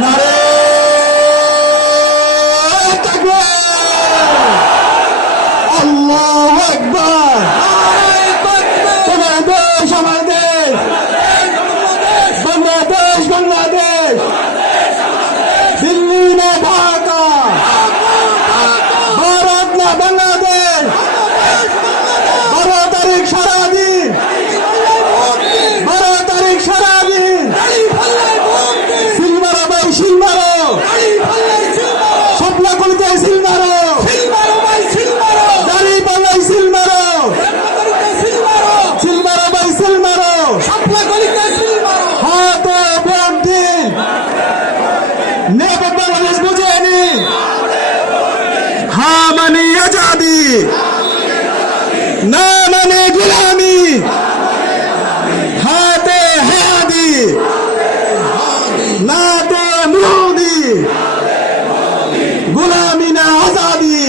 নারে তাকবীর, আল্লাহু আকবার। তোমার দেশ আমার দেশ, বাংলাদেশ বাংলাদেশ, দিল্লি না ঢাকা, ভারত না বাংলাদেশ, 12 তারিখ সারাদিন, 12 তারিখ সারাদিন, সিলমারো ভাই সিলমারো, স্বপ্ন করতে সিলমারো, দাড়ি পাল্লাই সিলমারো, সিলমারো ভাই সিলমারো, হাতে ভোট দিন, নিরাপদ বাংলাদেশ বুঝে নিন। হ্যাঁ মানে আজাদি, না মানে গুলামি, হাতে হাদি, না তো মোদি, গুলামি না আজাদি।